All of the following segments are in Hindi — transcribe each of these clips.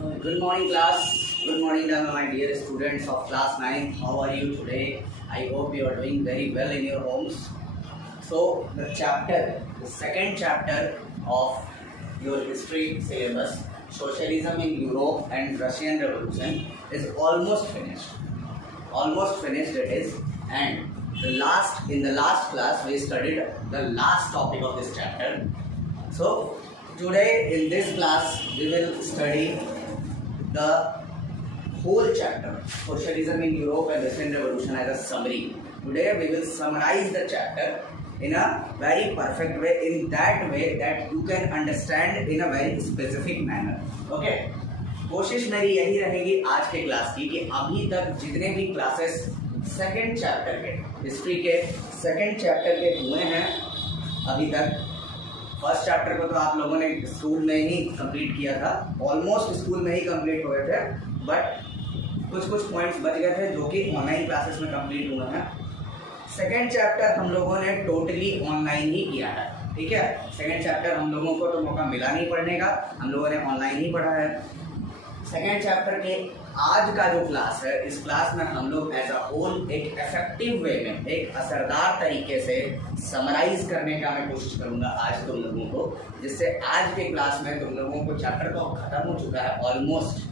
Good morning, class. Good morning, my dear students of class 9. How are you today? I hope you are doing very well in your homes. So, the second chapter of your history syllabus, Socialism in Europe and Russian Revolution, is almost finished. Almost finished it is, and in the last class we studied the last topic of this chapter. So, today in this class we will study the whole chapter, Socialism in Europe and Russian Revolution, as a summary. Today we will summarize the chapter in a very perfect way, in that way that you can understand in a very specific manner. Okay? कोशिश मेरी यही रहेगी आज के क्लास की कि अभी तक जितने भी क्लासेस सेकंड चैप्टर के, हिस्ट्री के सेकंड चैप्टर के हुए हैं अभी तक, फर्स्ट चैप्टर को तो आप लोगों ने स्कूल में ही कंप्लीट किया था, ऑलमोस्ट स्कूल में ही कंप्लीट हो गए थे, बट कुछ पॉइंट्स बच गए थे जो कि ऑनलाइन क्लासेस में कंप्लीट हुए हैं। सेकेंड चैप्टर हम लोगों ने टोटली ऑनलाइन ही किया है, ठीक है। सेकेंड चैप्टर हम लोगों को तो मौका मिला नहीं पढ़ने का, हम लोगों ने ऑनलाइन ही पढ़ा है। सेकेंड चैप्टर के आज का जो क्लास है, इस क्लास में हम लोग एज अ होल एक इफेक्टिव वे में, एक असरदार तरीके से समराइज करने का मैं कोशिश करूंगा आज तुम लोगों को, जिससे आज के क्लास में तुम लोगों को चैप्टर तो खत्म हो चुका है ऑलमोस्ट,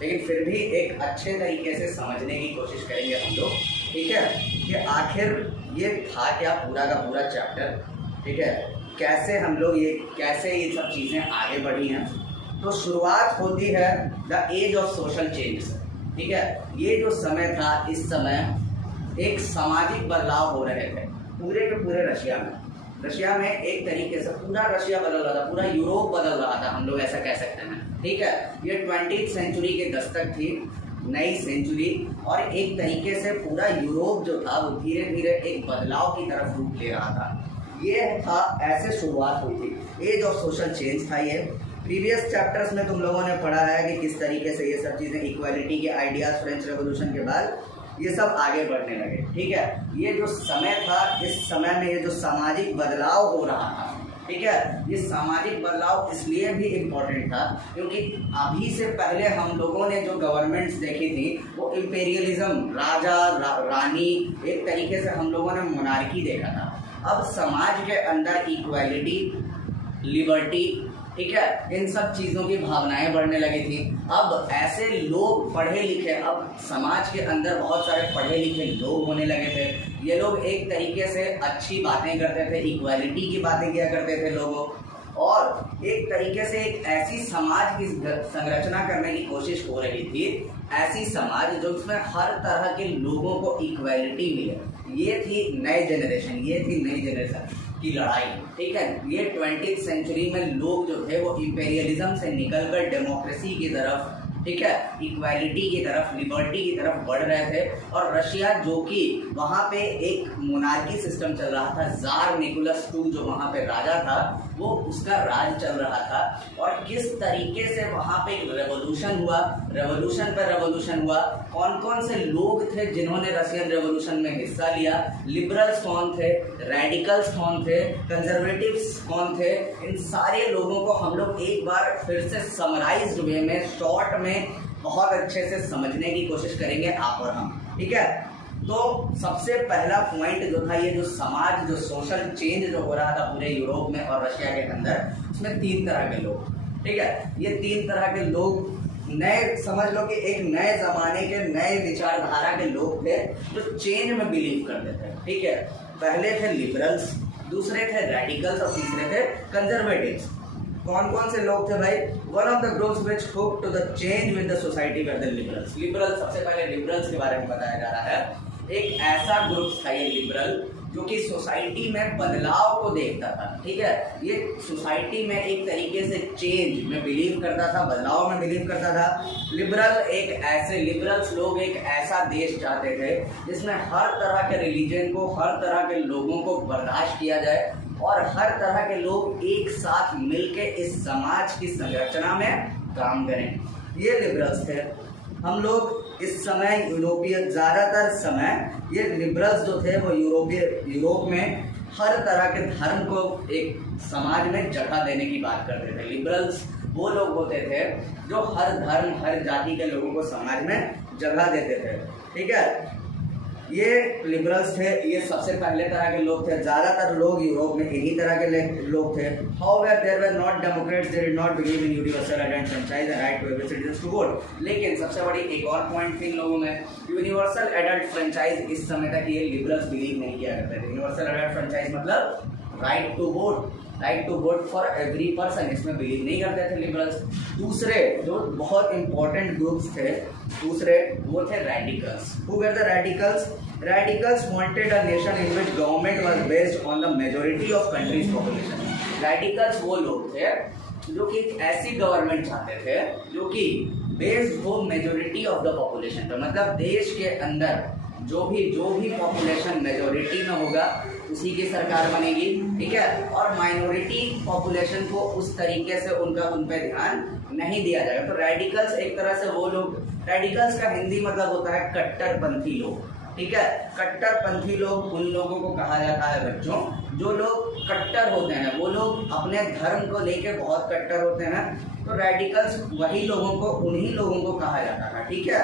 लेकिन फिर भी एक अच्छे तरीके से समझने की कोशिश करेंगे हम लोग, ठीक है, कि आखिर ये था क्या पूरा का पूरा चैप्टर, ठीक है, कैसे ये सब चीज़ें आगे बढ़ी हैं। तो शुरुआत होती है the age of social change से, ठीक है। ये जो समय था, इस समय एक सामाजिक बदलाव हो रहे थे पूरे के पूरे रशिया में एक तरीके से पूरा रशिया बदल रहा था, पूरा यूरोप बदल रहा था, हम लोग ऐसा कह सकते हैं, ठीक है। ये 20वीं सेंचुरी के दस्तक थी, नई सेंचुरी, और एक तरीके से पूरा यूरोप जो था वो धीरे धीरे एक बदलाव की तरफ रूप ले रहा था। ये था, ऐसे शुरुआत हुई थी, एज ऑफ सोशल चेंज था ये। प्रीवियस चैप्टर्स में तुम लोगों ने पढ़ा है कि किस तरीके से ये सब चीज़ें, इक्वालिटी के आइडियाज फ्रेंच रेवोल्यूशन के बाद ये सब आगे बढ़ने लगे, ठीक है। ये जो समय था, इस समय में ये जो सामाजिक बदलाव हो रहा था, ठीक है, ये सामाजिक बदलाव इसलिए भी इम्पोर्टेंट था क्योंकि अभी से पहले हम लोगों ने जो गवर्नमेंट्स देखी थी वो इम्पेरियलिज्म, राजा रानी, एक तरीके से हम लोगों ने मोनार्की देखा था। अब समाज के अंदर इक्वालिटी, लिबर्टी, ठीक है, इन सब चीज़ों की भावनाएं बढ़ने लगी थी। अब ऐसे लोग पढ़े लिखे, अब समाज के अंदर बहुत सारे पढ़े लिखे लोग होने लगे थे। ये लोग एक तरीके से अच्छी बातें करते थे, इक्वालिटी की बातें किया करते थे लोगों, और एक तरीके से एक ऐसी समाज की संरचना करने की कोशिश हो रही थी, ऐसी समाज जो उसमें हर तरह के लोगों को इक्वालिटी मिले। ये थी नई जनरेशन की लड़ाई, ठीक है। ये 20वीं सेंचुरी में लोग जो थे वो इम्पेरियलिज्म से निकलकर डेमोक्रेसी की तरफ, ठीक है, इक्वालिटी की तरफ, लिबर्टी की तरफ बढ़ रहे थे। और रशिया जो कि वहाँ पे एक मोनार्की सिस्टम चल रहा था, जार निकोलस II जो वहाँ पे राजा था, वो उसका राज चल रहा था, और किस तरीके से वहाँ पे रेवोल्यूशन हुआ, रेवोल्यूशन हुआ। कौन कौन से लोग थे जिन्होंने रशियन रेवोल्यूशन में हिस्सा लिया, लिबरल्स कौन थे, रेडिकल्स कौन थे, कंजर्वेटिव्स कौन थे, इन सारे लोगों को हम लोग एक बार फिर से समराइज्ड वे में, शॉर्ट में, बहुत अच्छे से समझने की कोशिश करेंगे आप और हम, ठीक है। तो सबसे पहला पॉइंट जो था, ये जो समाज, जो सोशल चेंज जो हो रहा था पूरे यूरोप में और रशिया के अंदर, उसमें 3 तरह के लोग, ठीक है। ये 3 तरह के लोग नए, समझ लो कि एक नए जमाने के, नए विचारधारा के लोग थे जो चेंज में बिलीव करते थे, ठीक है। पहले थे लिबरल्स, दूसरे थे रेडिकल्स और तीसरे थे कंजर्वेटिव्स। कौन कौन से लोग थे भाई? One of the groups which hope to the change with the society were the liberals. Liberal, सबसे पहले लिबरल्स के बारे में बताया जा रहा है। एक ऐसा ग्रुप था ये लिबरल जो कि सोसाइटी में बदलाव को देखता था, ठीक है। ये सोसाइटी में एक तरीके से चेंज में बिलीव करता था, बदलाव में बिलीव करता था। लिबरल्स लोग एक ऐसा देश चाहते थे जिसमें हर तरह के रिलीजन को, हर तरह के लोगों को बर्दाश्त किया जाए और हर तरह के लोग एक साथ मिलके इस समाज की संरचना में काम करें। ये लिबरल्स थे। हम लोग इस समय यूरोपीय, ज़्यादातर समय ये लिबरल्स जो थे वो यूरोप में हर तरह के धर्म को एक समाज में जगह देने की बात करते थे। लिबरल्स वो लोग होते थे जो हर धर्म हर जाति के लोगों को समाज में जगह देते थे। ठीक है, ये लिबरल्स थे, ये सबसे पहले तरह के लोग थे। ज़्यादातर लोग यूरोप में इन्हीं तरह के लोग थे। However, there were not Democrats, they did not believe in universal adult franchise and right to every citizens to vote। लेकिन सबसे बड़ी एक और पॉइंट थी इन लोगों में, यूनिवर्सल एडल्ट फ्रेंचाइज इस समय तक ये लिबरल्स बिलीव नहीं किया करते थे। यूनिवर्सल एडल्ट फ्रेंचाइज मतलब right to vote for every person, इसमें बिलीव नहीं करते थे लिबरल्स। दूसरे जो बहुत इंपॉर्टेंट ग्रुप्स थे दूसरे वो थे radicals. Who were the radicals? Radicals wanted a nation in which government was based on the majority of country's population। Radicals वो लोग थे जो कि एक ऐसी गवर्नमेंट चाहते थे जो कि बेस्ड हो मेजोरिटी ऑफ द पॉपुलेशन पर, मतलब देश के अंदर जो भी पॉपुलेशन मेजोरिटी में होगा उसी की सरकार बनेगी। ठीक है, और माइनॉरिटी पॉपुलेशन को उस तरीके से उन पे ध्यान नहीं दिया जाएगा। तो रेडिकल्स एक तरह से वो लोग, रेडिकल्स का हिंदी मतलब होता है कट्टरपंथी लोग। ठीक है, कट्टरपंथी लोग उन लोगों को कहा जाता है बच्चों जो लोग कट्टर होते हैं, वो लोग अपने धर्म को लेके बहुत कट्टर होते हैं। तो रेडिकल्स वही लोगों को, उन्हीं लोगों को कहा जाता था। ठीक है,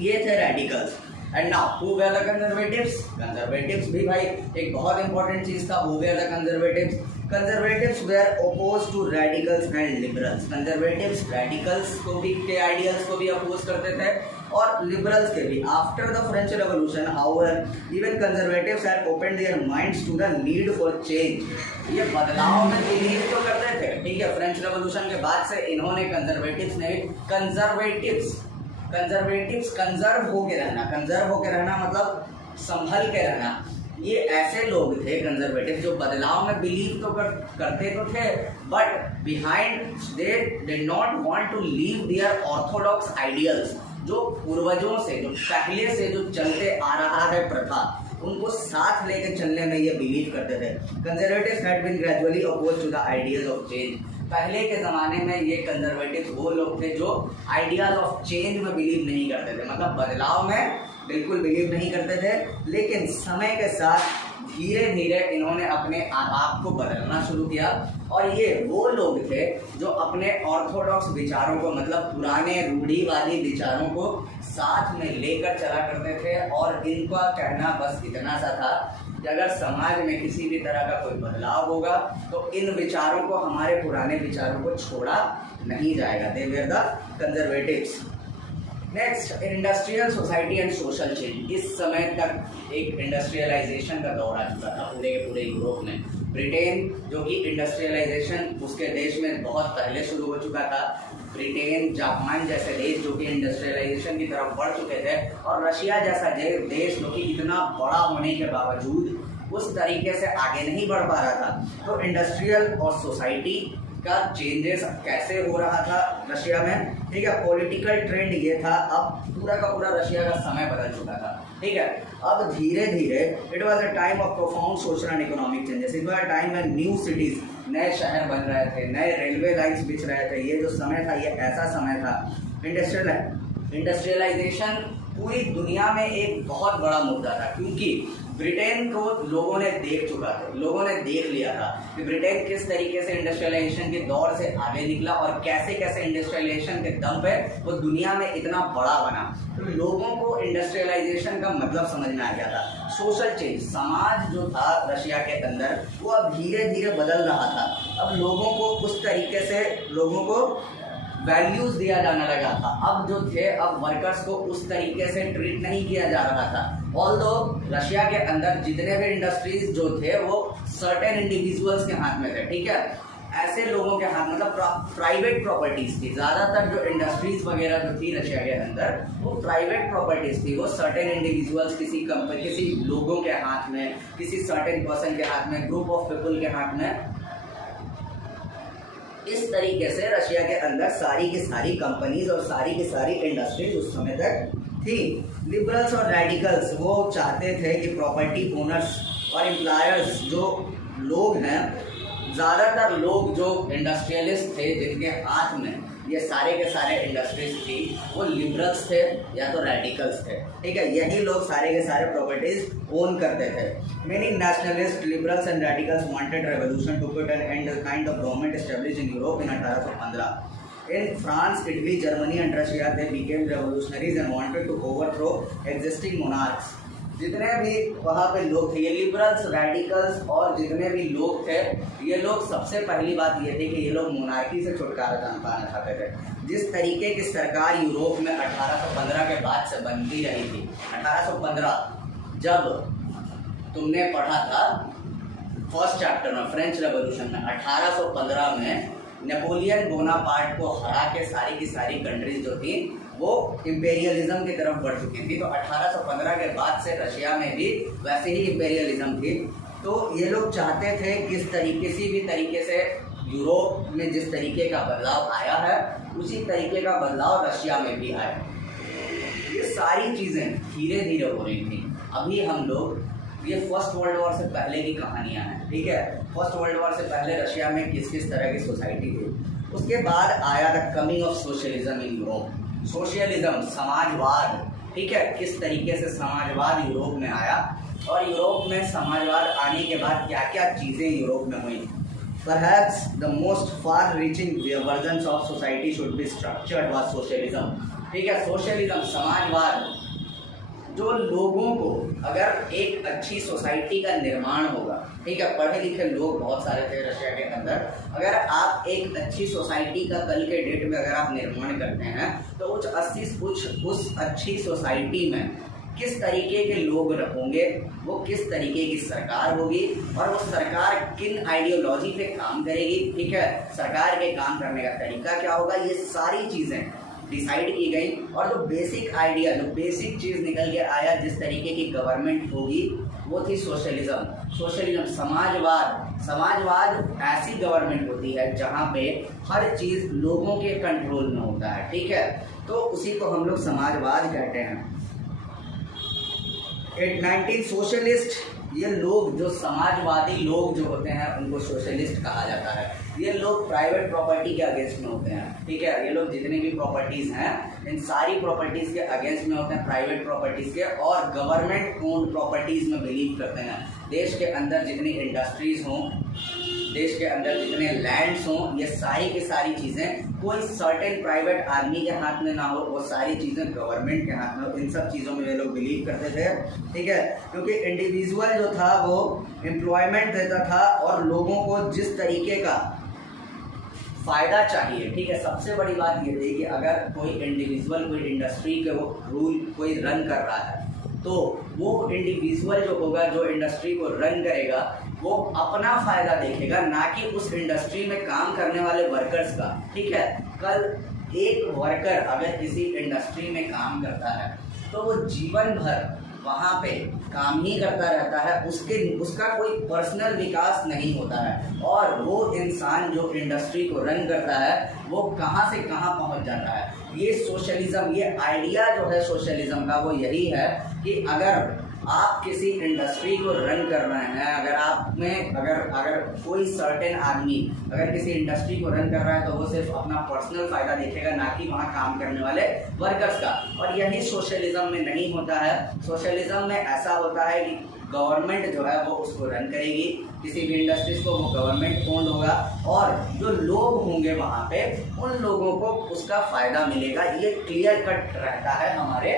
ये थे radicals. And now who were the conservatives? Conservatives भी भाई एक बहुत इंपॉर्टेंट चीज था। Who were the conservatives? Conservatives were oppose to radicals and liberals. Conservatives radicals को भी के आइडियल्स को भी अपोज करते थे और लिबरल्स के भी। After the French revolution however even conservatives had opened their minds to the need for change. ये बदलाव में बिलीव तो करते थे। ठीक है, फ्रेंच रेवोल्यूशन के बाद से इन्होंने कंजर्वेटिव्स ने कंजर्वेटिव्स कंजर्व होके रहना मतलब संभल के रहना। ये ऐसे लोग थे कंजर्वेटिव जो बदलाव में बिलीव तो करते तो थे, but behind they did not want to leave their orthodox ideals. जो पूर्वजों से, जो पहले से जो चलते आ रहा है प्रथा, उनको साथ लेकर चलने में ये बिलीव करते थे। Conservatives had been gradually opposed to the ideas of change. पहले के ज़माने में ये कंजर्वेटिव वो लोग थे जो आइडियाज ऑफ चेंज में बिलीव नहीं करते थे, मतलब बदलाव में बिल्कुल बिलीव नहीं करते थे। लेकिन समय के साथ धीरे धीरे इन्होंने अपने आप को बदलना शुरू किया और ये वो लोग थे जो अपने ऑर्थोडॉक्स विचारों को, मतलब पुराने रूढ़िवादी विचारों को साथ में लेकर चला करते थे। और इनका कहना बस इतना सा था कि अगर समाज में किसी भी तरह का कोई बदलाव होगा तो इन विचारों को, हमारे पुराने विचारों को छोड़ा नहीं जाएगा। They were the conservatives. Next, industrial society and social change. इस समय तक एक इंडस्ट्रियलाइजेशन का दौर आ चुका था पूरे के पूरे यूरोप में। ब्रिटेन जो कि इंडस्ट्रियलाइजेशन उसके देश में बहुत पहले शुरू हो चुका था। ब्रिटेन, जापान जैसे देश जो कि इंडस्ट्रियलाइजेशन की तरफ बढ़ चुके थे, और रशिया जैसा देश जो कि इतना बड़ा होने के बावजूद उस तरीके से आगे नहीं बढ़ पा रहा था। तो इंडस्ट्रियल और सोसाइटी का चेंजेस कैसे हो रहा था रशिया में। ठीक है, पॉलिटिकल ट्रेंड ये था। अब पूरा का पूरा रशिया का समय बदल चुका था। ठीक है, अब धीरे धीरे it was a time of profound social and economic changes. It was a time when new cities, नए शहर बन रहे थे, नए रेलवे लाइंस बिछ रहे थे। ये जो समय था ये ऐसा समय था। इंडस्ट्रियलाइजेशन पूरी दुनिया में एक बहुत बड़ा मुद्दा था, क्योंकि ब्रिटेन को लोगों ने देख चुका था, लोगों ने देख लिया था कि ब्रिटेन किस तरीके से इंडस्ट्रियलाइजेशन के दौर से आगे निकला और कैसे कैसे इंडस्ट्रियलाइजेशन के दम पे वो दुनिया में इतना बड़ा बना। तो लोगों को इंडस्ट्रियलाइजेशन का मतलब समझ में आ गया था। सोशल चेंज, समाज जो था रशिया के अंदर वो अब धीरे धीरे बदल रहा था। अब लोगों को उस तरीके से लोगों को वैल्यूज दिया जाने लगा था। अब जो थे, अब वर्कर्स को उस तरीके से ट्रीट नहीं किया जा रहा था। ऑल्दो रशिया के अंदर जितने भी इंडस्ट्रीज जो थे वो सर्टेन इंडिविजुअल्स के हाथ में थे। ठीक है, ऐसे लोगों के हाथ, मतलब प्राइवेट प्रॉपर्टीज थी। ज़्यादातर जो इंडस्ट्रीज वगैरह जो थी रशिया के अंदर वो प्राइवेट प्रॉपर्टीज थी। वो सर्टेन इंडिविजुअल्स, किसी कंपनी, किसी लोगों के हाथ में, किसी सर्टेन पर्सन के हाथ में, ग्रुप ऑफ पीपल के हाथ में। इस तरीके से रशिया के अंदर सारी की सारी कंपनीज और सारी की सारी इंडस्ट्रीज उस समय तक थी। लिबरल्स और रेडिकल्स वो चाहते थे कि प्रॉपर्टी ओनर्स और एम्प्लॉयर्स जो लोग हैं ज़्यादातर लोग जो इंडस्ट्रियलिस्ट थे जिनके हाथ में ये सारे के सारे इंडस्ट्रीज थी वो लिबरल्स थे या तो रेडिकल्स थे, ठीक है। यही लोग सारे के सारे प्रॉपर्टीज ओन करते थे। Many nationalist liberals and radicals wanted revolution to put an end the kind of government established in Europe in 1815। In France, Italy, Germany and Russia, they became revolutionaries and wanted to overthrow existing monarchs. जितने भी वहाँ पे लोग थे, ये लिबरल्स, रेडिकल्स और जितने भी लोग थे, ये लोग सबसे पहली बात ये थी कि ये लोग मोनार्की से छुटकारा पाना चाहते थे। जिस तरीके की सरकार यूरोप में 1815 के बाद से बनती रही थी, 1815 जब तुमने पढ़ा था फर्स्ट चैप्टर में फ्रेंच रेवोल्यूशन में, 1815 में नेपोलियन बोनापार्ट को हरा के सारी की सारी कंट्रीज जो थी वो इंपेरियलिज्म की तरफ बढ़ चुकी थी। तो 1815 के बाद से रशिया में भी वैसे ही इंपेरियलिज्म थी। तो ये लोग चाहते थे किस किसी भी तरीके से यूरोप में जिस तरीके का बदलाव आया है उसी तरीके का बदलाव रशिया में भी आए। ये सारी चीज़ें धीरे धीरे हो रही थी। अभी हम लोग, ये फर्स्ट वर्ल्ड वॉर से पहले की कहानियां हैं, ठीक है। फर्स्ट वर्ल्ड वॉर से पहले रशिया में किस किस तरह की सोसाइटी थी। उसके बाद आया the coming of socialism in Europe. Socialism, समाजवाद, ठीक है, किस तरीके से समाजवाद यूरोप में आया और यूरोप में समाजवाद आने के बाद क्या क्या चीज़ें यूरोप में हुई। Perhaps the most far-reaching versions of society should be structured was socialism, ठीक है। सोशलिज्म, समाजवाद, जो लोगों को अगर एक अच्छी सोसाइटी का निर्माण होगा, ठीक है, पढ़े लिखे लोग बहुत सारे थे रशिया के अंदर, अगर आप एक अच्छी सोसाइटी का कल के डेट में अगर आप निर्माण करते हैं तो उस अच्छी सोसाइटी में किस तरीके के लोग होंगे, वो किस तरीके की सरकार होगी और वो सरकार किन आइडियोलॉजी पे काम करेगी, ठीक है, सरकार के काम करने का तरीका क्या होगा, ये सारी चीज़ें डिसाइड की गई। और जो बेसिक आइडिया, जो बेसिक चीज़ निकल के आया जिस तरीके की गवर्नमेंट होगी वो थी सोशलिज्म। सोशलिज्म, समाजवाद ऐसी गवर्नमेंट होती है जहाँ पे हर चीज़ लोगों के कंट्रोल में होता है, ठीक है, तो उसी को हम लोग समाजवाद कहते हैं। 19 सोशलिस्ट, ये लोग जो समाजवादी लोग जो होते हैं उनको सोशलिस्ट कहा जाता है। ये लोग प्राइवेट प्रॉपर्टी के अगेंस्ट में होते हैं, ठीक है। ये लोग जितनी भी प्रॉपर्टीज़ हैं इन सारी प्रॉपर्टीज़ के अगेंस्ट में होते हैं, प्राइवेट प्रॉपर्टीज़ के, और गवर्नमेंट ओन्ड प्रॉपर्टीज़ में बिलीव करते हैं। देश के अंदर जितनी इंडस्ट्रीज़ हों, देश के अंदर जितने लैंड्स हों, ये सारी की सारी चीज़ें कोई सर्टेन प्राइवेट आदमी के हाथ में ना हो, वो सारी चीज़ें गवर्नमेंट के हाथ में हो। इन सब चीज़ों में ये लोग बिलीव करते थे, ठीक है, क्योंकि इंडिविजुअल जो था वो एम्प्लॉयमेंट देता था और लोगों को जिस तरीके का फ़ायदा चाहिए, ठीक है। सबसे बड़ी बात ये थी कि अगर कोई इंडिविजुअल कोई इंडस्ट्री के रूल कोई रन कर रहा है तो वो इंडिविजुअल जो होगा, जो इंडस्ट्री को रन करेगा, वो अपना फ़ायदा देखेगा, ना कि उस इंडस्ट्री में काम करने वाले वर्कर्स का, ठीक है। कल एक वर्कर अगर किसी इंडस्ट्री में काम करता है तो वो जीवन भर वहाँ पे काम ही करता रहता है, उसका कोई पर्सनल विकास नहीं होता है, और वो इंसान जो इंडस्ट्री को रन करता है वो कहाँ से कहाँ पहुँच जाता है। ये सोशलिज्म, ये आइडिया जो है सोशलिज्म का वो यही है कि अगर आप किसी इंडस्ट्री को रन कर रहे हैं, अगर आप में अगर कोई सर्टेन आदमी अगर किसी इंडस्ट्री को रन कर रहा है तो वो सिर्फ अपना पर्सनल फ़ायदा देखेगा, ना कि वहाँ काम करने वाले वर्कर्स का। और यही सोशलिज्म में नहीं होता है। सोशलिज्म में ऐसा होता है कि गवर्नमेंट जो है वो उसको रन करेगी, किसी भी इंडस्ट्रीज को वो गवर्नमेंट ओन्ड होगा, और जो लोग होंगे वहाँ पे उन लोगों को उसका फ़ायदा मिलेगा। ये क्लियर कट रहता है हमारे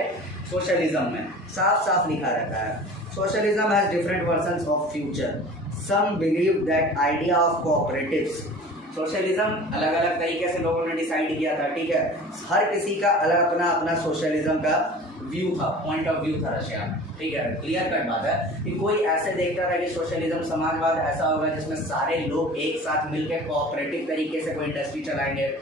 सोशलिज्म में, साफ साफ लिखा रहता है। Socialism has different versions of future. Some believe that idea of cooperatives. Socialism अलग अलग तरीके से लोगों ने डिसाइड किया था, ठीक है। हर किसी का अलग अपना अपना सोशलिज्म का व्यू था, पॉइंट ऑफ व्यू था रशिया में, ठीक है। क्लियर कट बात है कि कोई ऐसे देखता था कि सोशलिज्म, समाजवाद ऐसा होगा जिसमें सारे लोग एक साथ मिलकर कोऑपरेटिव तरीके से कोई इंडस्ट्री चलाएंगे,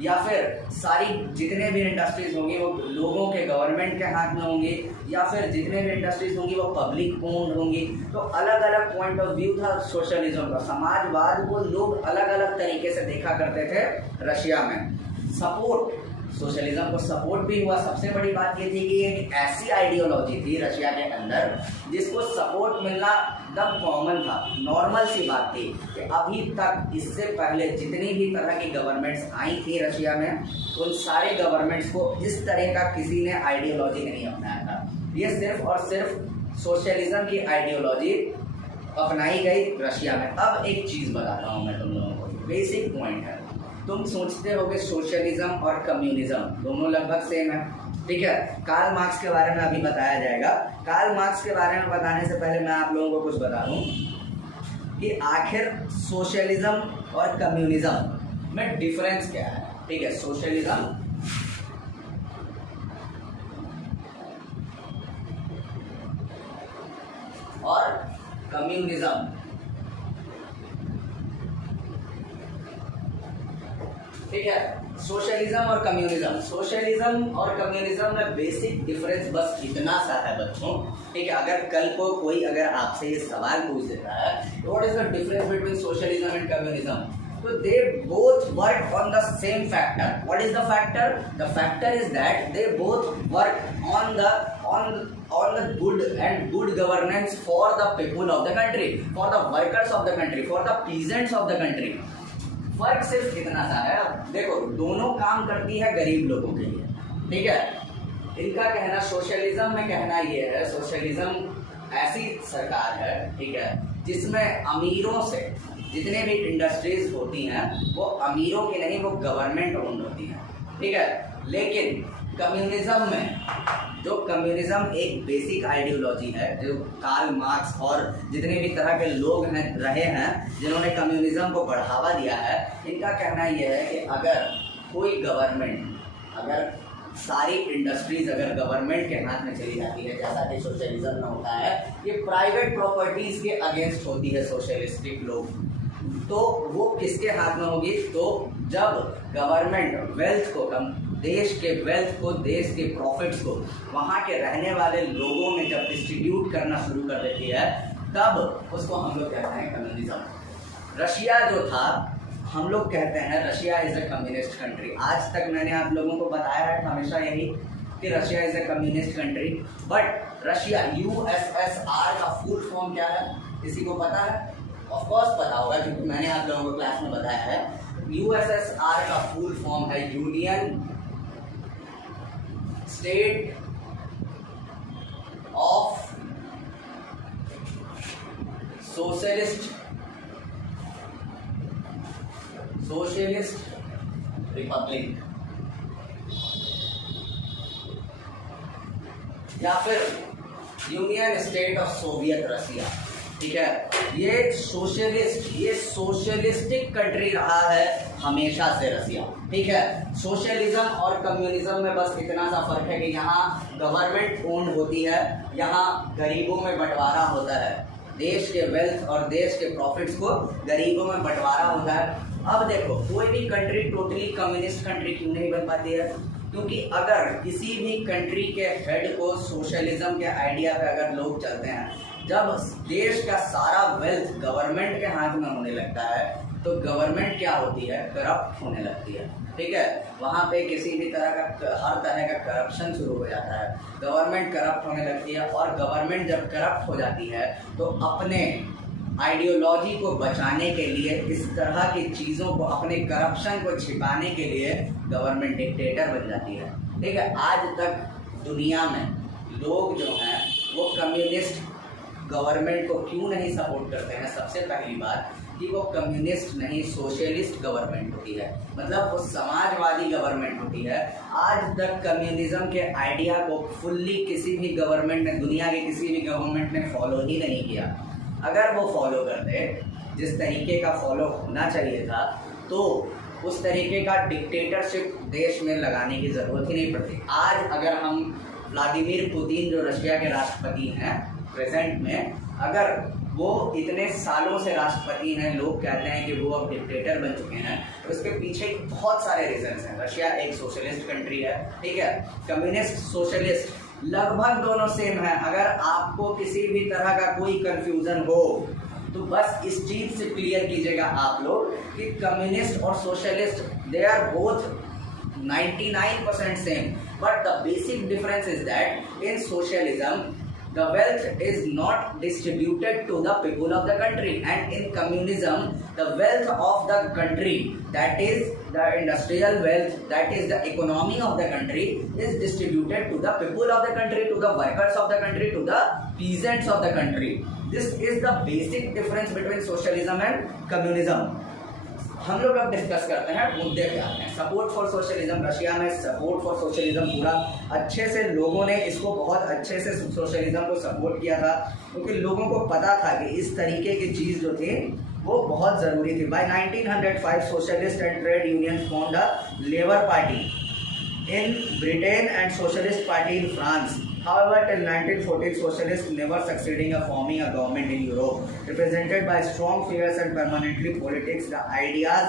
या फिर सारी जितने भी इंडस्ट्रीज होंगी वो लोगों के, गवर्नमेंट के हाथ में होंगी, या फिर जितने भी इंडस्ट्रीज होंगी वो पब्लिक ओन्ड होंगी। तो अलग अलग पॉइंट ऑफ व्यू था सोशलिज्म का। समाजवाद को लोग अलग अलग तरीके से देखा करते थे रशिया में। सपोर्ट सोशलिज्म को सपोर्ट भी हुआ। सबसे बड़ी बात ये थी कि एक ऐसी आइडियोलॉजी थी रशिया के अंदर जिसको सपोर्ट मिलना एकदम कॉमन था, नॉर्मल सी बात थी कि अभी तक इससे पहले जितनी भी तरह की गवर्नमेंट्स आई थी रशिया में, उन सारे गवर्नमेंट्स को इस तरह का किसी ने आइडियोलॉजी नहीं अपनाया था। ये सिर्फ और सिर्फ सोशलिज्म की आइडियोलॉजी अपनाई गई रशिया में। अब एक चीज़ बताता हूँ मैं तुम लोगों को, बेसिक पॉइंट है। तुम सोचते होगे सोशलिज्म और कम्युनिज्म दोनों लगभग सेम है, ठीक है। कार्ल मार्क्स के बारे में अभी बताया जाएगा। कार्ल मार्क्स के बारे में बताने से पहले मैं आप लोगों को कुछ बता दूं कि आखिर सोशलिज्म और कम्युनिज्म में डिफरेंस क्या है, ठीक है। सोशलिज्म और कम्युनिज्म, ठीक है। सोशलिज्म और कम्युनिज्म, सोशलिज्म और कम्युनिज्म में बेसिक डिफरेंस बस इतना सा है बच्चों, ठीक है। अगर कल को कोई अगर आपसे ये सवाल पूछ देता है what is the difference between socialism and communism, तो they both work on the same factor. What is the factor? The factor is that they both work on the good and good governance for the people of the country, for the workers of the country, for the peasants of the country। फर्क सिर्फ इतना सा है। देखो दोनों काम करती है गरीब लोगों के लिए, ठीक है। इनका कहना, सोशलिज्म में कहना ये है, सोशलिज्म ऐसी सरकार है, ठीक है, जिसमें अमीरों से जितने भी इंडस्ट्रीज होती हैं वो अमीरों की नहीं, वो गवर्नमेंट ओन होती हैं, ठीक है। लेकिन कम्युनिज्म में, जो कम्युनिज्म एक बेसिक आइडियोलॉजी है, जो कार्ल मार्क्स और जितने भी तरह के लोग हैं रहे हैं जिन्होंने कम्युनिज्म को बढ़ावा दिया है, इनका कहना यह है कि अगर कोई गवर्नमेंट, अगर सारी इंडस्ट्रीज अगर गवर्नमेंट के हाथ में चली जाती है, जैसा कि सोशलिज्म में होता है, ये प्राइवेट प्रॉपर्टीज के अगेंस्ट होती है सोशलिस्टिक लोग, तो वो किसके हाथ में होगी? तो जब गवर्नमेंट वेल्थ को, देश के वेल्थ को, देश के प्रॉफिट्स को वहाँ के रहने वाले लोगों में जब डिस्ट्रीब्यूट करना शुरू कर देती है, तब उसको हम लोग कहते हैं कम्युनिज्म। रशिया जो था, हम लोग कहते हैं Russia is a communist country. आज तक मैंने आप लोगों को बताया है हमेशा यही कि Russia is a communist country, but Russia, USSR का फुल फॉर्म क्या है किसी को पता है? ऑफ कोर्स पता होगा क्योंकि मैंने आप लोगों को क्लास में बताया है। यूएसएसआर का फुल फॉर्म है union state of socialist Republic, या फिर union state of Soviet Russia, ठीक है। ये सोशलिस्टिक कंट्री रहा है हमेशा से रशिया, ठीक है। सोशलिज्म और कम्युनिज्म में बस इतना सा फर्क है कि यहाँ गवर्नमेंट ओन्ड होती है, यहाँ गरीबों में बंटवारा होता है, देश के वेल्थ और देश के प्रॉफिट्स को गरीबों में बंटवारा होता है। अब देखो कोई भी कंट्री टोटली कम्युनिस्ट कंट्री क्यों नहीं बन पाती है? क्योंकि अगर किसी भी कंट्री के हेड को सोशलिज्म के आइडिया पे अगर लोग चलते हैं, जब देश का सारा वेल्थ गवर्नमेंट के हाथ में होने लगता है, तो गवर्नमेंट क्या होती है? करप्ट होने लगती है, ठीक है। वहाँ पे किसी भी तरह का, हर तरह का करप्शन शुरू हो जाता है, गवर्नमेंट करप्ट होने लगती है। और गवर्नमेंट जब करप्ट हो जाती है तो अपने आइडियोलॉजी को बचाने के लिए, इस तरह की चीज़ों को, अपने करप्शन को छिपाने के लिए गवर्नमेंट डिक्टेटर बन जाती है, ठीक है। आज तक दुनिया में लोग जो हैं वो कम्युनिस्ट गवर्नमेंट को क्यों नहीं सपोर्ट करते हैं? सबसे पहली बात कि वो कम्युनिस्ट नहीं, सोशलिस्ट गवर्नमेंट होती है, मतलब वो समाजवादी गवर्नमेंट होती है। आज तक कम्युनिज्म के आइडिया को फुल्ली किसी भी गवर्नमेंट ने, दुनिया के किसी भी गवर्नमेंट ने फॉलो ही नहीं किया। अगर वो फॉलो करते, जिस तरीके का फॉलो होना चाहिए था, तो उस तरीके का डिक्टेटरशिप देश में लगाने की ज़रूरत ही नहीं पड़ती। आज अगर हम व्लादिमीर पुतिन जो रशिया के राष्ट्रपति हैं प्रेजेंट में, अगर वो इतने सालों से राष्ट्रपति हैं, लोग कहते हैं कि वो अब डिक्टेटर बन चुके हैं, तो उसके पीछे बहुत सारे रीजंस हैं। रशिया एक सोशलिस्ट कंट्री है, ठीक है। कम्युनिस्ट, सोशलिस्ट लगभग दोनों सेम है। अगर आपको किसी भी तरह का कोई कंफ्यूजन हो तो बस इस चीज से क्लियर कीजिएगा आप लोग कि कम्युनिस्ट और socialist they are both 99% same, but the basic difference is that in socialism the wealth is not distributed to the people of the country, and in communism the wealth of the country, that is the industrial wealth, that is the economy of the country, is distributed to the people of the country, to the workers of the country, to the peasants of the country. This is the basic difference between socialism and communism. हम लोग अब डिस्कस करते हैं मुद्दे क्या हैं। सपोर्ट फॉर सोशलिज्म, रशिया में सपोर्ट फॉर सोशलिज्म पूरा अच्छे से लोगों ने इसको बहुत अच्छे से सोशलिज्म को सपोर्ट किया था, क्योंकि लोगों को पता था कि इस तरीके की चीज़ जो थी वो बहुत ज़रूरी थी। By 1905 socialist and trade union formed a labour party in Britain and Socialist Party in France. However, till 1914, socialists never succeeding in forming a government in Europe. Represented by strong figures and permanently politics, the ideas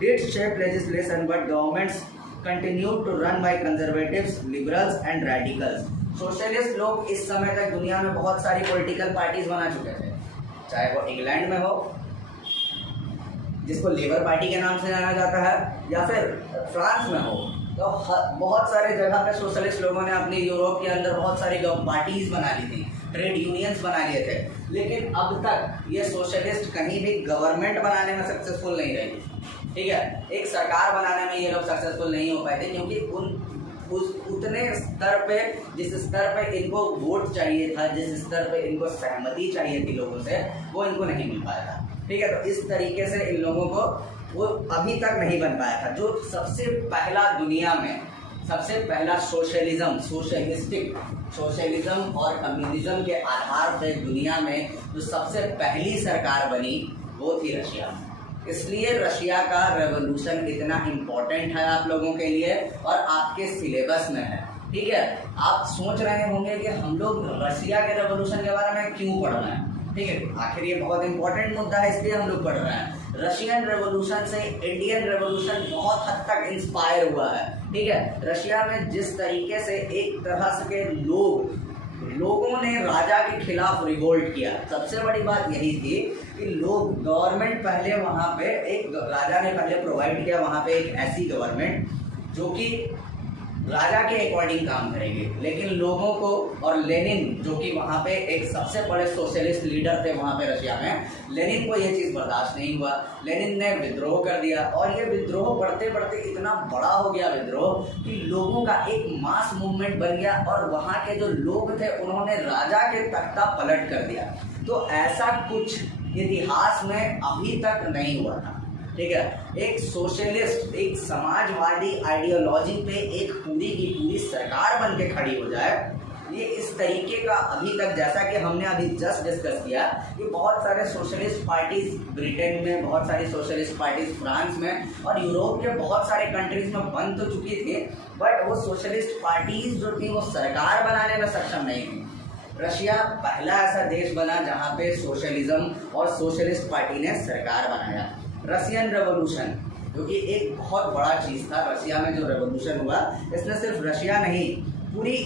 did shape legislation, but governments continued to run by conservatives, liberals and radicals. Socialist लोग इस समय तक दुनिया में बहुत सारी पॉलिटिकल पार्टीज बना चुके थे, चाहे वो इंग्लैंड में हो जिसको लेबर पार्टी के नाम से जाना जाता है, या फिर फ्रांस में हो। तो बहुत सारे जगह पे सोशलिस्ट लोगों ने अपनी यूरोप के अंदर बहुत सारी पार्टीज बना ली थी, ट्रेड यूनियंस बना लिए थे, लेकिन अब तक ये सोशलिस्ट कहीं भी गवर्नमेंट बनाने में सक्सेसफुल नहीं रही। ठीक है, एक सरकार बनाने में ये लोग सक्सेसफुल नहीं हो पाए थे, क्योंकि उतने स्तर पे, जिस स्तर पे इनको वोट चाहिए था, जिस स्तर पे इनको सहमति चाहिए थी लोगों से, वो इनको नहीं मिल पाया था। ठीक है, तो इस तरीके से इन लोगों को वो अभी तक नहीं बन पाया था। जो सबसे पहला दुनिया में सबसे पहला सोशलिज्म और कम्युनिज्म के आधार पर दुनिया में जो सबसे पहली सरकार बनी वो थी रशिया में। इसलिए रशिया का रेवोल्यूशन इतना इम्पोर्टेंट है आप लोगों के लिए और आपके सिलेबस में है। ठीक है, आप सोच रहे होंगे कि हम लोग रशिया के रेवोल्यूशन के बारे में क्यों पढ़ रहे हैं। ठीक है, आखिर ये बहुत इंपॉर्टेंट मुद्दा है, इसलिए हम लोग पढ़ रहे हैं। रशियन रेवोल्यूशन से इंडियन रेवोल्यूशन बहुत हद तक इंस्पायर हुआ है। ठीक है, रशिया में जिस तरीके से एक तरह के लोगों ने राजा के खिलाफ रिवोल्ट किया, सबसे बड़ी बात यही थी कि लोग गवर्नमेंट पहले वहाँ पे एक राजा ने पहले प्रोवाइड किया वहाँ पे एक ऐसी गवर्नमेंट जो कि राजा के अकॉर्डिंग काम करेंगे, लेकिन लोगों को, और लेनिन जो कि वहाँ पे एक सबसे बड़े सोशलिस्ट लीडर थे वहाँ पे रशिया में, लेनिन को ये चीज़ बर्दाश्त नहीं हुआ। लेनिन ने विद्रोह कर दिया और ये विद्रोह बढ़ते बढ़ते इतना बड़ा हो गया विद्रोह कि लोगों का एक मास मूवमेंट बन गया और वहाँ के जो लोग थे उन्होंने राजा के तख्ता पलट कर दिया। तो ऐसा कुछ इतिहास में अभी तक नहीं हुआ था। ठीक है, एक सोशलिस्ट, एक समाजवादी आइडियोलॉजी पे एक पूरी की पूरी सरकार बन के खड़ी हो जाए, ये इस तरीके का अभी तक, जैसा कि हमने अभी जस्ट डिस्कस किया कि बहुत सारे सोशलिस्ट पार्टीज ब्रिटेन में, बहुत सारी सोशलिस्ट पार्टीज फ्रांस में और यूरोप के बहुत सारे कंट्रीज में बन तो चुकी थी, बट वो सोशलिस्ट पार्टीज जो थी वो सरकार बनाने में सक्षम नहीं थी। रशिया पहला ऐसा देश बना जहाँ पे सोशलिज्म और सोशलिस्ट पार्टी ने सरकार बनाया। रशियन रेवोल्यूशन जो कि एक बहुत बड़ा चीज़ था, रशिया में जो रेवोल्यूशन हुआ इसने सिर्फ रशिया नहीं पूरी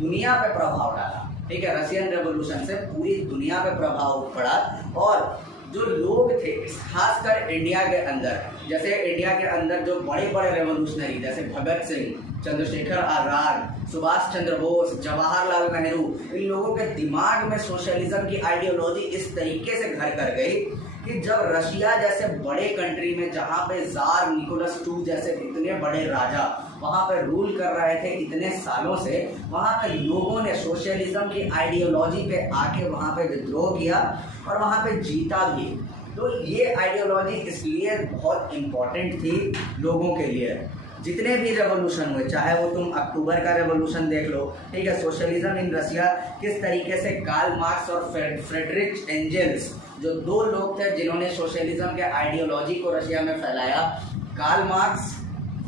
दुनिया पे प्रभाव डाला। ठीक है, रशियन रेवोल्यूशन से पूरी दुनिया पे प्रभाव पड़ा और जो लोग थे खासकर इंडिया के अंदर, जैसे इंडिया के अंदर जो बड़े बड़े रेवोल्यूशनरी जैसे भगत सिंह, चंद्रशेखर आज़ाद, सुभाष चंद्र बोस, जवाहरलाल नेहरू, इन लोगों के दिमाग में सोशलिज्म की आइडियोलॉजी इस तरीके से घर कर गई कि जब रशिया जैसे बड़े कंट्री में, जहाँ पे जार निकोलस II जैसे इतने बड़े राजा वहाँ पे रूल कर रहे थे इतने सालों से, वहाँ पे लोगों ने सोशलिज्म की आइडियोलॉजी पे आके वहाँ पे विद्रोह किया और वहाँ पे जीता भी। तो ये आइडियोलॉजी इसलिए बहुत इम्पोर्टेंट थी लोगों के लिए। जितने भी रेवोल्यूशन हुए, चाहे वो तुम अक्टूबर का रेवोल्यूशन देख लो, ठीक है, सोशलिज्म इन रशिया किस तरीके से कार्ल मार्क्स और फ्रेडरिक एंजेल्स, जो दो लोग थे जिन्होंने सोशलिज्म के आइडियोलॉजी को रशिया में फैलाया, कार्ल मार्क्स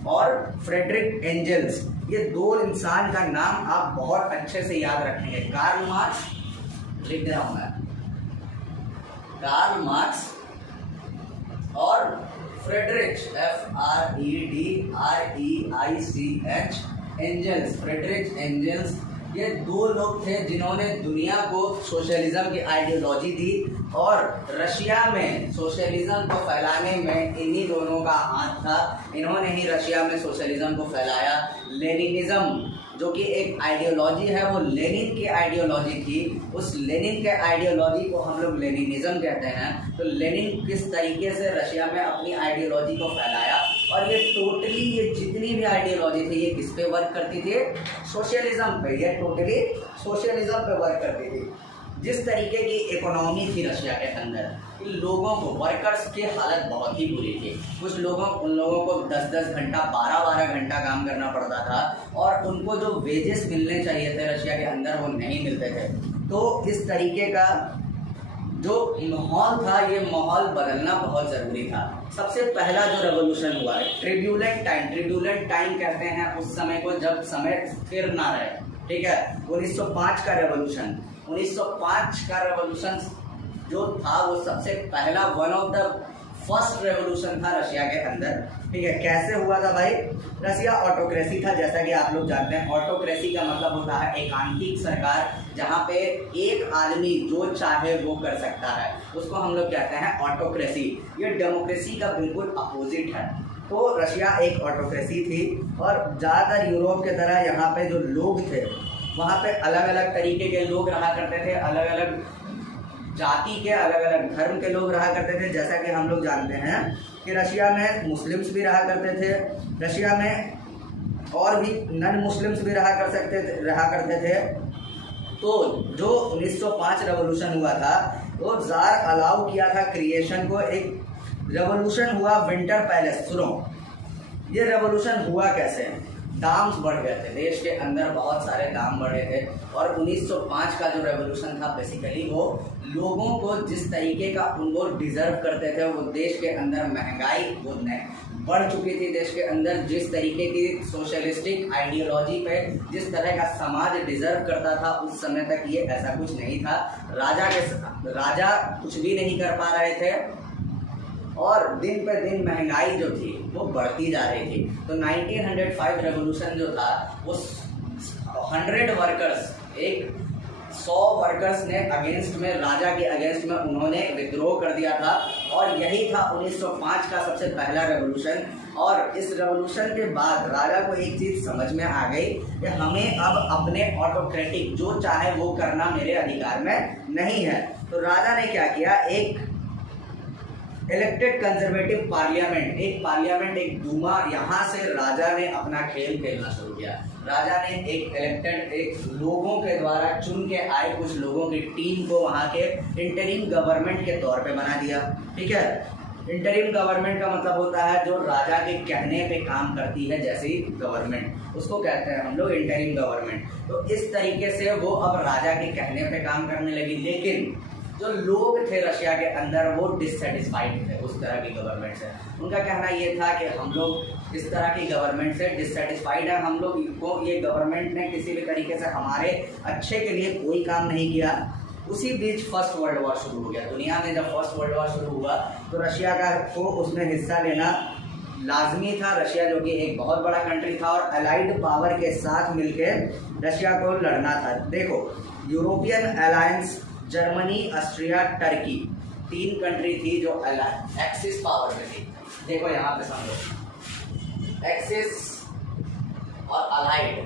और फ्रेडरिक एंजेल्स, ये दो इंसान का नाम आप बहुत अच्छे से याद रखेंगे। कार्ल मार्क्स लिख दे रहा हूं मैं, कार्ल मार्क्स और Frederick FREDREICH angels, Frederick angels ये दो लोग थे जिन्होंने दुनिया को सोशलिज्म की आइडियोलॉजी दी, और रशिया में सोशलिज्म को फैलाने में इन्हीं दोनों का हाथ था। इन्होंने ही रशिया में सोशलिज्म को फैलाया। लेनिनिज्म जो कि एक आइडियोलॉजी है, वो लेनिन की आइडियोलॉजी थी। उस लेनिन के आइडियोलॉजी को हम लोग लेनिनिज्म कहते हैं। तो लेनिन किस तरीके से रशिया में अपनी आइडियोलॉजी को फैलाया, और ये टोटली ये जितनी भी आइडियोलॉजी थी ये किस पे वर्क करती थी? सोशलिज्म पे। ये टोटली सोशलिज्म पे वर्क करती थी। जिस तरीके की इकोनॉमी थी रशिया के अंदर, इन लोगों को, वर्कर्स की हालत बहुत ही बुरी थी। उन लोगों को 10-10 घंटा 12-12 घंटा काम करना पड़ता था, और उनको जो वेजेस मिलने चाहिए थे रशिया के अंदर वो नहीं मिलते थे। तो इस तरीके का जो माहौल था, ये माहौल बदलना बहुत ज़रूरी था। सबसे पहला जो रेवोल्यूशन हुआ है ट्रिब्यूलेंट टाइम। ट्रिब्यूलेंट टाइम कहते हैं उस समय को जब समय स्थिर ना रहे, ठीक है। 1905 का रेवोल्यूशन, 1905 का रेवोल्यूशन जो था वो सबसे पहला, one of the first revolution था रशिया के अंदर, ठीक है। कैसे हुआ था भाई? रशिया ऑटोक्रेसी था, जैसा कि आप लोग जानते हैं। ऑटोक्रेसी का मतलब होता है एकांकिक सरकार, जहाँ पे एक आदमी जो चाहे वो कर सकता है, उसको हम लोग कहते हैं ऑटोक्रेसी। ये डेमोक्रेसी का बिल्कुल अपोजिट है। तो रशिया एक ऑटोक्रेसी थी, और ज़्यादातर यूरोप के तरह यहाँ पे जो लोग थे, वहाँ पे अलग अलग तरीके के लोग रहा करते थे, अलग अलग जाति के, अलग अलग धर्म के लोग रहा करते थे। जैसा कि हम लोग जानते हैं कि रशिया में मुस्लिम्स भी रहा करते थे, रशिया में और भी नॉन मुस्लिम्स भी रहा करते थे। तो जो 1905 रेवोल्यूशन हुआ था, वो जार अलाउ किया था क्रिएशन को। एक रेवोल्यूशन हुआ विंटर पैलेस, सुनो। ये रेवोल्यूशन हुआ कैसे? दाम बढ़ गए थे देश के अंदर, बहुत सारे दाम बढ़े थे। और 1905 का जो रेवोल्यूशन था, बेसिकली वो लोगों को जिस तरीके का उनको डिजर्व करते थे, वो देश के अंदर महंगाई वो बढ़ चुकी थी देश के अंदर। जिस तरीके की सोशलिस्टिक आइडियोलॉजी पे जिस तरह का समाज डिजर्व करता था, उस समय तक ये ऐसा कुछ नहीं था। राजा कुछ भी नहीं कर पा रहे थे, और दिन पे दिन महंगाई जो थी वो बढ़ती जा रही थी। तो 1905 रेवोल्यूशन जो था, वो 100 वर्कर्स, 100 वर्कर्स ने अगेंस्ट में, राजा के अगेंस्ट में उन्होंने विद्रोह कर दिया था। और यही था 1905 का सबसे पहला रेवोल्यूशन। और इस रेवोल्यूशन के बाद राजा को एक चीज़ समझ में आ गई कि हमें अब अपने ऑटोक्रेटिक जो चाहे वो करना मेरे अधिकार में नहीं है। तो राजा ने क्या किया? एक इलेक्टेड कंजर्वेटिव पार्लियामेंट, एक दूमा, यहाँ से राजा ने अपना खेल खेलना शुरू किया। राजा ने एक इलेक्टेड, एक लोगों के द्वारा चुन के आए कुछ लोगों की टीम को वहाँ के इंटरिम गवर्नमेंट के तौर पे बना दिया, ठीक है। इंटरिम गवर्नमेंट का मतलब होता है जो राजा के कहने पे काम करती है, जैसे ही गवर्नमेंट, उसको कहते हैं हम लोग इंटरिम गवर्नमेंट। तो इस तरीके से वो अब राजा के कहने पे काम करने लगी। लेकिन जो लोग थे रशिया के अंदर, वो डिससेटिस्फाइड थे उस तरह की गवर्नमेंट से। उनका कहना ये था कि हम लोग इस तरह की गवर्नमेंट से डिससेटिस्फाइड हैं, हम लोग को ये गवर्नमेंट ने किसी भी तरीके से हमारे अच्छे के लिए कोई काम नहीं किया। उसी बीच फर्स्ट वर्ल्ड वॉर शुरू हो गया। दुनिया में जब फर्स्ट वर्ल्ड वॉर शुरू हुआ, तो रशिया को उसमें हिस्सा लेना लाजमी था। रशिया जो कि एक बहुत बड़ा कंट्री था, और अलाइड पावर के साथ मिलकर रशिया को लड़ना था। देखो, European alliance, Germany, Austria, Turkey, 3 country थी जो एक्सिस पावर में थी। देखो यहाँ पे समझो, एक्सिस और अलाइड,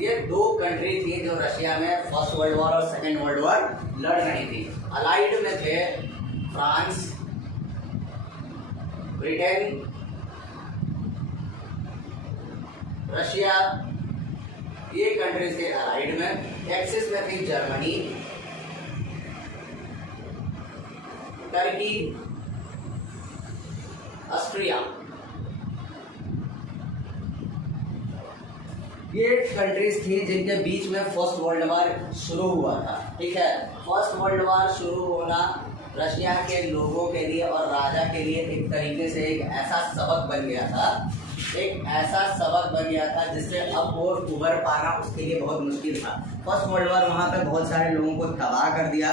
ये 2 कंट्री थी जो रशिया में फर्स्ट वर्ल्ड वॉर और सेकेंड वर्ल्ड वॉर लड़ रही थी। अलाइड में थे फ्रांस, ब्रिटेन, रशिया, ये कंट्रीज थे अलाइड में। एक्सिस में थी जर्मनी, टर्की, ऑस्ट्रिया। ये कंट्रीज थी जिनके बीच में फर्स्ट वर्ल्ड वॉर शुरू हुआ था, ठीक है। फर्स्ट वर्ल्ड वॉर शुरू होना रशिया के लोगों के लिए और राजा के लिए एक तरीके से एक ऐसा सबक बन गया था, जिससे अब वो उभर पाना उसके लिए बहुत मुश्किल था। फर्स्ट वर्ल्ड वॉर वहाँ पे बहुत सारे लोगों को तबाह कर दिया,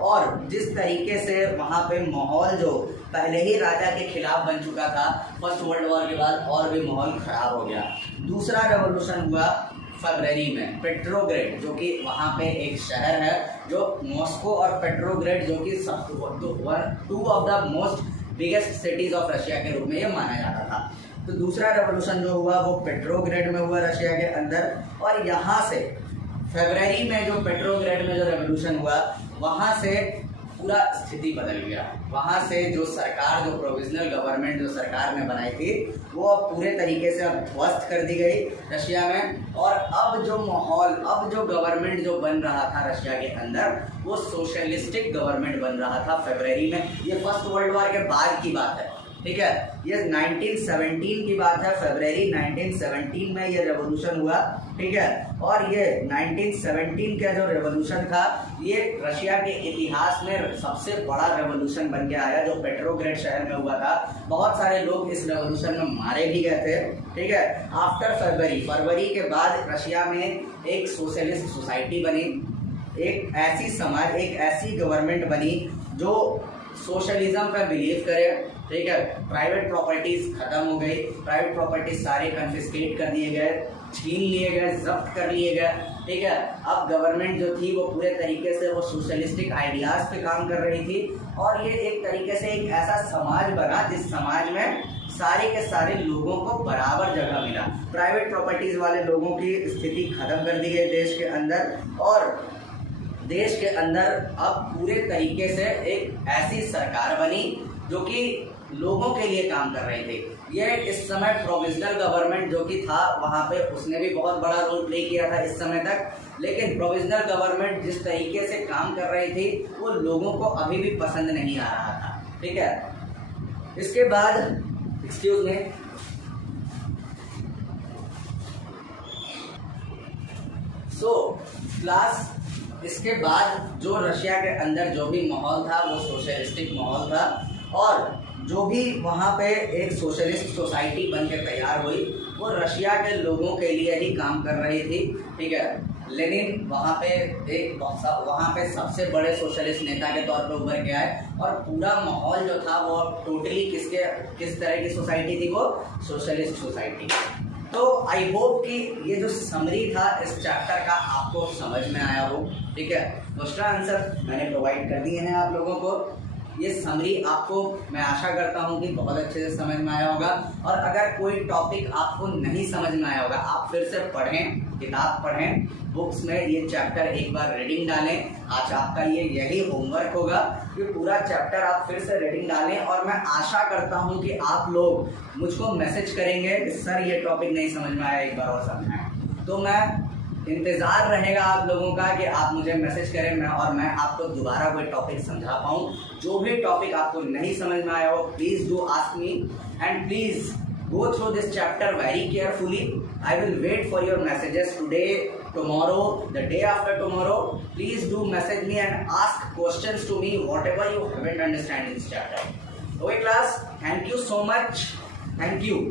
और जिस तरीके से वहाँ पे माहौल जो पहले ही राजा के खिलाफ बन चुका था, फर्स्ट वर्ल्ड वॉर के बाद और भी माहौल खराब हो गया। दूसरा रेवोल्यूशन हुआ फरवरी में पेट्रोग्रेड, जो कि वहाँ पे एक शहर है, जो मॉस्को और पेट्रोग्रेड जो कि two of the most biggest cities of Russia के रूप में ये माना जाता था। तो दूसरा रेवोल्यूशन जो हुआ वो पेट्रोग्रेड में हुआ रशिया के अंदर, और यहाँ से फरवरी में जो पेट्रोग्रेड में जो रेवोल्यूशन हुआ वहाँ से पूरा स्थिति बदल गया। वहाँ से जो सरकार, जो प्रोविजनल गवर्नमेंट जो सरकार ने बनाई थी वो अब पूरे तरीके से अब ध्वस्त कर दी गई रशिया में। और अब जो माहौल, अब जो गवर्नमेंट जो बन रहा था रशिया के अंदर वो सोशलिस्टिक गवर्नमेंट बन रहा था फरवरी में। ये फर्स्ट वर्ल्ड वॉर के बाद की बात है, ठीक है, ये 1917 की बात है, फरवरी 1917 में ये रेवोल्यूशन हुआ, ठीक है। और ये 1917 का जो रेवोल्यूशन था ये रशिया के इतिहास में सबसे बड़ा रेवोल्यूशन बन के आया, जो पेट्रोग्रेड शहर में हुआ था। बहुत सारे लोग इस रेवोल्यूशन में मारे भी गए थे, ठीक है। आफ्टर फरवरी के बाद रशिया में एक सोशलिस्ट सोसाइटी बनी, एक ऐसी समाज, एक ऐसी गवर्नमेंट बनी जो सोशलिज्म पे बिलीव करे, ठीक है। प्राइवेट प्रॉपर्टीज खत्म हो गई, प्राइवेट प्रॉपर्टीज सारे कन्फिस्केट कर दिए गए, छीन लिए गए, जब्त कर लिए गए, ठीक है। अब गवर्नमेंट जो थी वो पूरे तरीके से वो सोशलिस्टिक आइडियाज पे काम कर रही थी, और ये एक तरीके से एक ऐसा समाज बना जिस समाज में सारे के सारे लोगों को बराबर जगह मिला। प्राइवेट प्रॉपर्टीज वाले लोगों की स्थिति खत्म कर दी गई देश के अंदर, और देश के अंदर अब पूरे तरीके से एक ऐसी सरकार बनी जो कि लोगों के लिए काम कर रही थी। ये इस समय प्रोविजनल गवर्नमेंट जो कि था वहाँ पे उसने भी बहुत बड़ा रोल प्ले किया था इस समय तक, लेकिन प्रोविजनल गवर्नमेंट जिस तरीके से काम कर रही थी वो लोगों को अभी भी पसंद नहीं आ रहा था, ठीक है। इसके बाद एक्सक्यूज मी, क्लास इसके बाद जो रशिया के अंदर जो भी माहौल था वो सोशलिस्टिक माहौल था, और जो भी वहाँ पे एक सोशलिस्ट सोसाइटी बन के तैयार हुई वो रशिया के लोगों के लिए ही काम कर रही थी, ठीक है। लेनिन वहाँ पे सबसे बड़े सोशलिस्ट नेता के तौर पे उभर के आए, और पूरा माहौल जो था वो टोटली किस तरह की सोसाइटी थी, वो सोशलिस्ट सोसाइटी। तो आई होप कि ये जो समरी था इस चैप्टर का आपको समझ में आया हो, ठीक है। क्वेश्चन आंसर मैंने प्रोवाइड कर दिए हैं आप लोगों को। ये समरी आपको मैं आशा करता हूँ कि बहुत अच्छे से समझ में आया होगा, और अगर कोई टॉपिक आपको नहीं समझ में आया होगा आप फिर से पढ़ें, किताब पढ़ें, बुक्स में ये चैप्टर एक बार रीडिंग डालें। आज आपका यही होमवर्क होगा कि पूरा चैप्टर आप फिर से रीडिंग डालें, और मैं आशा करता हूँ कि आप लोग मुझको मैसेज करेंगे कि सर ये टॉपिक नहीं समझ में आया, एक बार और समझाएं। तो मैं इंतज़ार रहेगा आप लोगों का कि आप मुझे मैसेज करें मैं आपको दोबारा कोई टॉपिक समझा पाऊँ। जो भी टॉपिक आपको नहीं समझ में आया हो please do ask me, and please go through this chapter very carefully. I will wait for your messages today, tomorrow, the day after tomorrow. Please do message me and ask questions to me whatever you haven't understand in this chapter. Okay class, thank you so much. Thank you.